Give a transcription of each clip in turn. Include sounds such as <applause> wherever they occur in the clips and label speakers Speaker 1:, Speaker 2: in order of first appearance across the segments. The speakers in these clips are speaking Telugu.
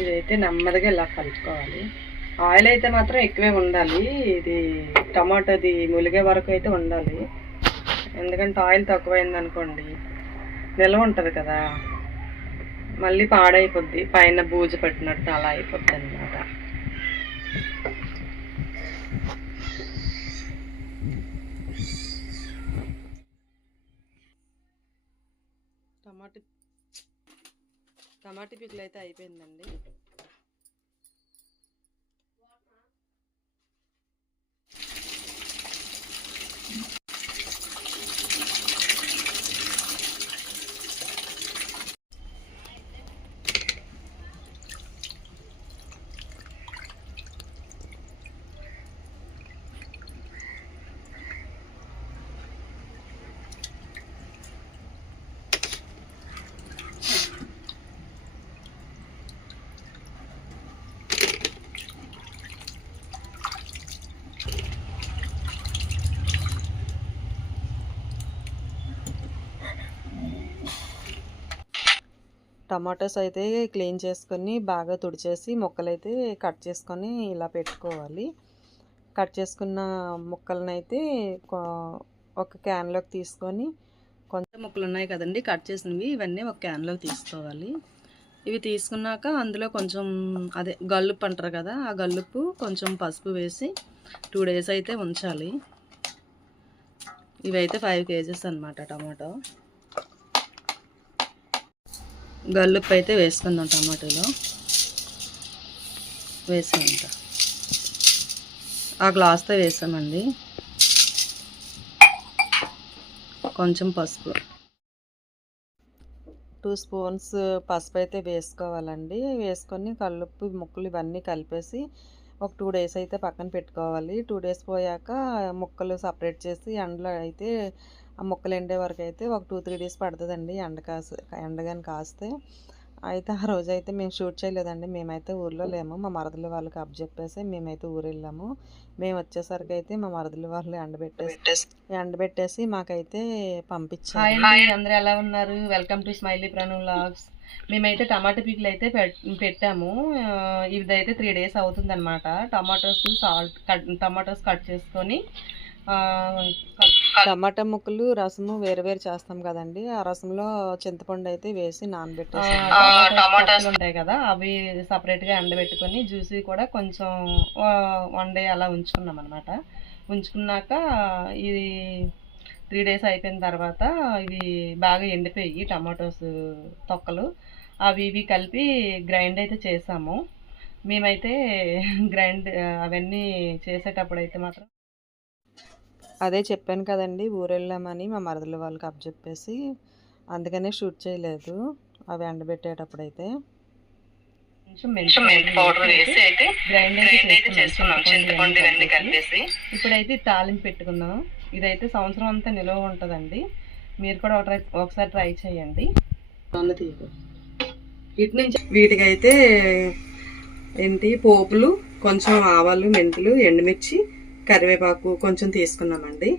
Speaker 1: ఇదైతే నెమ్మదిగా ఇలా కలుపుకోవాలి. ఆయిల్ అయితే మాత్రం ఎక్కువే ఉండాలి. ఇది టమాటోది ములిగే వరకు అయితే ఉండాలి. ఎందుకంటే ఆయిల్ తక్కువైంది అనుకోండి నిల్వ ఉంటుంది కదా. మళ్ళీ పాడైపోద్ది. పైన బూజు పట్టినట్టు అలా అయిపోద్ది అనమాట టమాటా టమాటా పిక్కలు అయితే అయిపోయిందండి. టమాటోస్ అయితే క్లీన్ చేసుకొని బాగా తుడిచేసి ముక్కలైతే కట్ చేసుకొని ఇలా పెట్టుకోవాలి. కట్ చేసుకున్న ముక్కలనైతే అయితే ఒక క్యాన్లోకి తీసుకొని కొంచెం ముక్కలు ఉన్నాయి కదండి కట్ చేసినవి ఇవన్నీ ఒక క్యాన్లోకి తీసుకోవాలి. ఇవి తీసుకున్నాక అందులో కొంచెం అదే గల్లుప్పు అంటారు కదా ఆ గల్లుప్పు కొంచెం పసుపు వేసి టూ డేస్ అయితే ఉంచాలి. ఇవైతే ఫైవ్ కేజెస్ అనమాట టమాటో. గల్లుప్పు అయితే వేసుకుందాం టమాటోలో. వేసామంట. ఆ గ్లాస్తో వేసామండి. కొంచెం పసుపు. టూ స్పూన్స్ పసుపు అయితే వేసుకోవాలండి. వేసుకొని కల్లుప్పు ముక్కలు ఇవన్నీ కలిపేసి ఒక టూ డేస్ అయితే పక్కన పెట్టుకోవాలి. టూ డేస్ పోయాక ముక్కలు సపరేట్ చేసి ఎండలో అయితే ఆ ముక్కలు ఎండే వరకు అయితే ఒక టూ త్రీ డేస్ పడుతుందండి ఎండ కాసి ఎండగాని కాస్తే. అయితే ఆ రోజు అయితే మేము షూట్ చేయలేదండి. మేమైతే ఊర్లో లేము. మా మరదలు వాళ్ళకి అప్ చెప్పేసి మేమైతే ఊరు వెళ్ళాము మేము వచ్చేసరికి అయితే మా మరదలు వాళ్ళు ఎండబెట్టేసి ఎండబెట్టేసి మాకైతే పంపించారు. అందరూ ఎలా ఉన్నారు? Welcome to smiley Pranu vlogs మేమైతే టమాటా పీకులు అయితే పెట్టాము. ఇదైతే త్రీ డేస్ అవుతుందనమాట tomatoes salt cut tomatoes cut చేసుకొని టమాటా ముక్కలు రసము వేరు వేరు చేస్తాం కదండి. ఆ రసంలో చింతపండు అయితే వేసి నానబెట్టేసి టమాటాస్ ఉంటాయి కదా అవి సపరేట్గా ఎండబెట్టుకొని జ్యూసీ కూడా కొంచెం వన్ డే అలా ఉంచుకున్నాం అనమాట ఉంచుకున్నాక ఇది త్రీ డేస్ అయిపోయిన తర్వాత ఇవి బాగా ఎండిపోయి టమాటోస్ తొక్కలు అవి ఇవి కలిపి గ్రైండ్ అయితే చేసాము. మేమైతే <laughs> గ్రైండ్ అవన్నీ చేసేటప్పుడు అయితే మాత్రం అదే చెప్పాను కదండి ఊరెళ్ళామని మా మరదల వాళ్ళకి అప్ చెప్పేసి అందుకనే షూట్ చేయలేదు అవి ఎండబెట్టేటప్పుడు అయితే గ్రైండ్ అయితే చేసుకున్నాం. చింతపండు ఇవన్నీ కలిపేసి. ఇప్పుడైతే తాలింపు పెట్టుకుందాం. ఇదైతే సంవత్సరం అంతా నిలువ ఉంటుందండి. మీరు కూడా ఒకటి ఒకసారి ట్రై చేయండి. వీటి నుంచి వీటికైతే ఏంటి పోపులు కొంచెం ఆవాలు మెంతులు ఎండుమిర్చి కరివేపాకు కొంచెం తీసుకున్నామండి.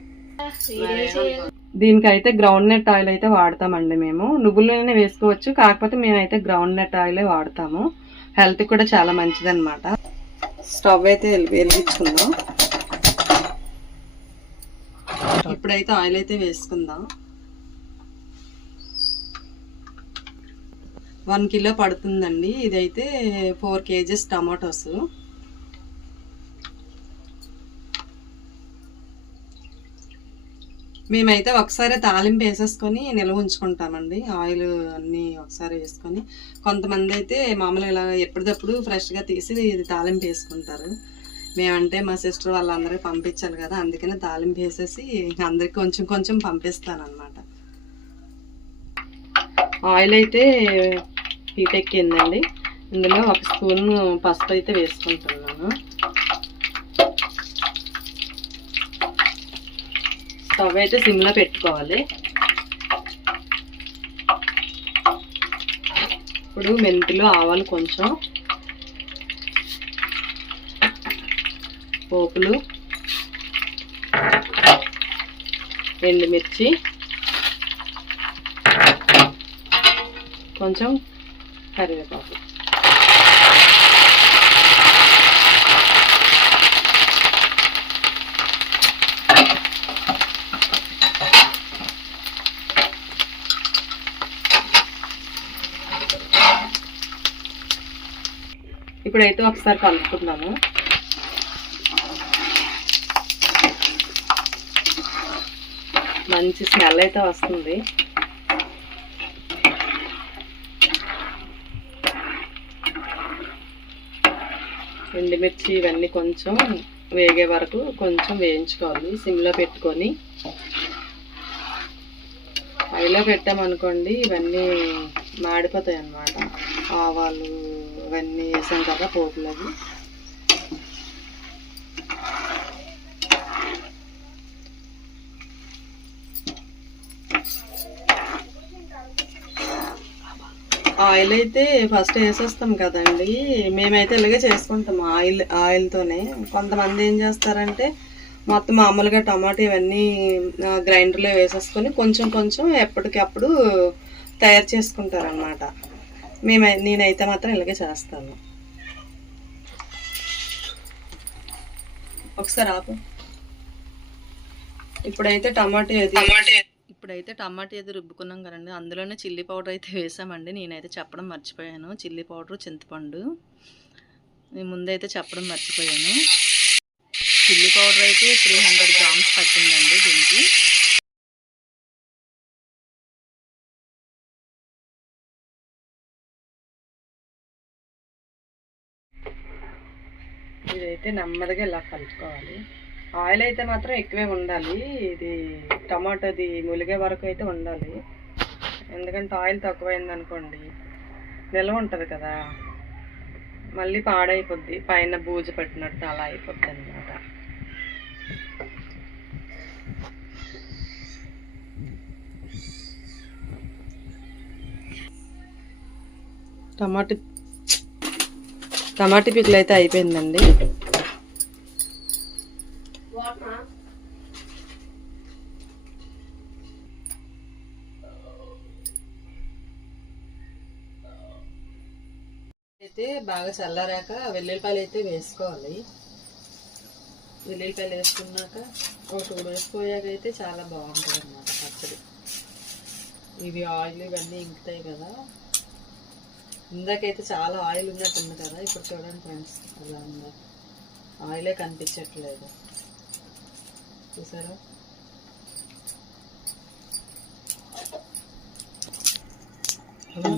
Speaker 1: దీనికైతే గ్రౌండ్ నెట్ ఆయిల్ అయితే వాడతామండి మేము. నువ్వుల నూనె వేసుకోవచ్చు కాకపోతే మేమైతే గ్రౌండ్ నెట్ ఆయిలే వాడతాము. హెల్త్ కూడా చాలా మంచిదన్నమాట. స్టవ్ అయితే వెలి- వెలిగించుకుందాం. ఇప్పుడైతే ఆయిల్ అయితే వేసుకుందాం. వన్ కిలో పడుతుందండి. ఇదైతే ఫోర్ కేజెస్ టమాటోస్. మేమైతే ఒకసారి తాలింపు వేసేసుకొని నిల్వ ఉంచుకుంటామండి. ఆయిల్ అన్నీ ఒకసారి వేసుకొని. కొంతమంది అయితే మామూలుగా ఇలా ఎప్పటికప్పుడు ఫ్రెష్గా తీసి ఇది తాలింపు వేసుకుంటారు. మేమంటే మా సిస్టర్ వాళ్ళందరికీ పంపించాలి కదా అందుకనే తాలింపు వేసేసి అందరికి కొంచెం కొంచెం పంపిస్తానమాట ఆయిల్ అయితే హీట్ ఎక్కిందండి. ఇందులో ఒక స్పూన్ పసుపు అయితే వేసుకుంటున్నాను. స్టవ్ అయితే సిమ్లో పెట్టుకోవాలి. ఇప్పుడు మెంతులు ఆవాలు కొంచెం. పోపులు. ఎండుమిర్చి. కొంచెం కరివేపాకు. ఇప్పుడైతే ఒకసారి కలుపుకుందాము. మంచి స్మెల్ అయితే వస్తుంది. ఎండుమిర్చి ఇవన్నీ కొంచెం వేగే వరకు కొంచెం వేయించుకోవాలి. సిమ్లో పెట్టుకొని. హైలో పెట్టామనుకోండి ఇవన్నీ మాడిపోతాయి అన్నమాట ఆవాలు ఇవన్నీ వేసాం కదా పోపులవి. ఆయిల్ అయితే ఫస్ట్ వేసేస్తాం కదండి. మేమైతే ఇలాగే చేసుకుంటాం ఆయిల్ ఆయిల్తోనే. కొంతమంది ఏం చేస్తారంటే మొత్తం మామూలుగా టమాటా ఇవన్నీ గ్రైండర్లో వేసేసుకొని కొంచెం కొంచెం ఎప్పటికప్పుడు తయారు చేసుకుంటారనమాట మేమై నేనైతే మాత్రం ఇలాగే చేస్తాను. ఒకసారి ఆపు. ఇప్పుడైతే టమాటా ఏది ఇప్పుడైతే టమాటా ఏది రుబ్బుకున్నాం కదండి. అందులోనే చిల్లీ పౌడర్ అయితే వేసామండి. నేనైతే చెప్పడం మర్చిపోయాను. చిల్లీ పౌడర్ చింతపండు. నేను ముందైతే చెప్పడం మర్చిపోయాను. చిల్లీ పౌడర్ అయితే త్రీ హండ్రెడ్ గ్రామ్స్ పట్టిందండి దీనికి. ఇదైతే నెమ్మదిగా ఇలా కలుపుకోవాలి. ఆయిల్ అయితే మాత్రం ఎక్కువే ఉండాలి. ఇది టమాటోది ములిగే వరకు అయితే ఉండాలి. ఎందుకంటే ఆయిల్ తక్కువైంది అనుకోండి నిల్వ ఉంటుంది కదా. మళ్ళీ పాడైపోద్ది. పైన బూజు పట్టినట్టు అలా అయిపోద్ది అనమాట టమాటా టమాటా పిక్కలు అయితే అయిపోయిందండి. అయితే బాగా చల్లారాక వెల్లుల్లిపాయలు అయితే వేసుకోవాలి. వెల్లుల్లిపాయలు వేసుకున్నాక ఒక టూ డేస్ పోయాక అయితే చాలా బాగుంటుంది అన్నమాట పచ్చడి. ఇవి ఆయిల్ ఇవన్నీ ఇంకుతాయి కదా. ఇందాకైతే చాలా ఆయిల్ ఉన్నట్టు ఉంది కదా ఇప్పుడు చూడండి ఫ్రెండ్స్ అలా ఉందా. ఆయిలే కనిపించట్లేదు. చూసారా? అలా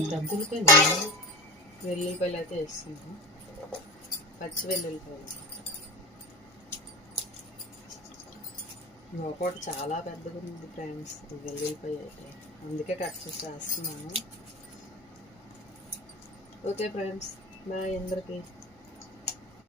Speaker 1: వెల్లుల్లిపాయలు అయితే వేస్తున్నాం పచ్చి వెల్లుల్లిపాయలు. ఇంకొకటి చాలా పెద్దగా ఉంది ఫ్రెండ్స్ వెల్లుల్లిపాయ అయితే. అందుకే కట్ చేసి వేస్తున్నాను. ఓకే ఫ్రెండ్స్ బాయ్ అందరికీ.